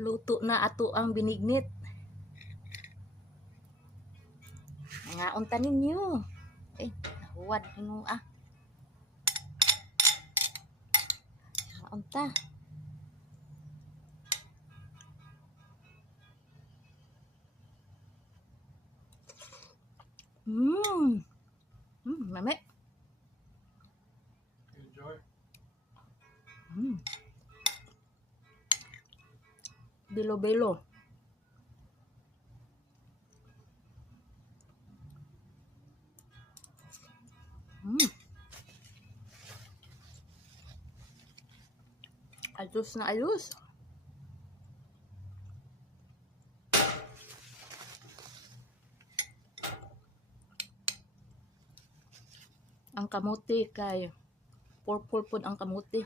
Luto na ato ang binignit. Nga unta ninyo. Nahuwad ninyo Nga unta. Mami. Enjoy. Bilo-bilo. Ayos na ayos. Ang kamuti kay purple po ang kamuti.